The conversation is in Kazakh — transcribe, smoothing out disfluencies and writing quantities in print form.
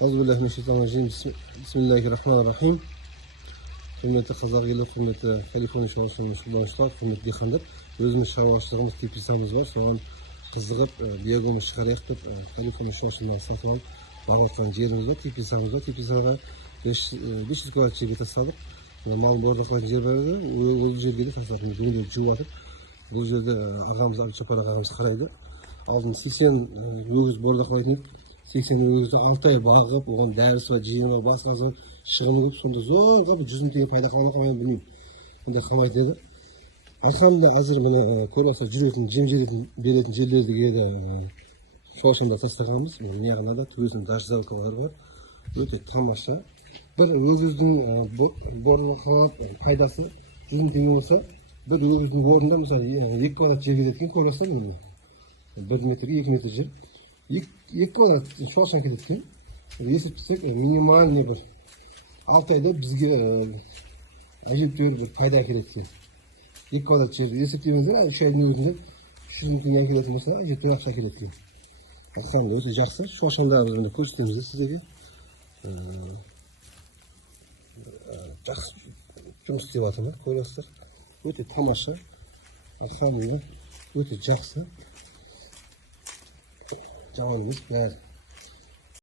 Euzubillahimineşşeytanirracim. Bismillahirrahmanirrahim. Hürmetli қазақ елі, hürmetli телефон шаруашылығының шаруашылар, hürmetli диқандар. Өзіміз шаруашылығымыз теплицамыз бар. Соған қызығып, биогумыз шығарайық деп, телефон шаруашылығына сатып алып, бағылған жеріміз бар, теплицамыз бар. Теплицаға 500 квадрат жерге тастадық. Малын бордақылайтын жер бар еді. Ол жерге де тастадық. Бүгінде жуып жатыр. Бұл жерде ағамыз, Абдыжаппар ағамыз қарайды. Алдын 80 өгіз бордақылайтын еді. 80 өгізді 6 ай бағып, оған дәрісі бар, жиыны бар, басқасы бар, шығыны көп. Сонда зорға бір 100 мың теңге пайда қалмай білмеймін. Ондай қалмайды еді. Айтқанымда әзір міне көріп отырсыз, жүретін, жем беретін жерлерге де шошында тастағанбыз. Мына жағында да төбесінде даждавкалар бар. Өте тамаша. Бір өгіздің бордақылап пайдасы 100 мың теңге болса, бір өгіздің орнында мысалы 2 квадрат жер кетеді, көріп отырсыз, 1 метр, 2 метр жер. 2 квадрат шошын кетеді. Есептесек, минимальный бір 6 айда бізге әжептәуір бір пайда әкеледі. 2 квадрат жер есептемеңіздер, 3 айдың өзінде 300 мың теңге әкелетін болса, әжептәуір ақша әкеледі. Аққан өте жақсы. Шошында біз көрсетеміз сіздерге. Жақсы жұмыс істеп жатырмыз, көресіздер. Өте тамаша. Аққан өте жақсы. Жаман емес бәрі.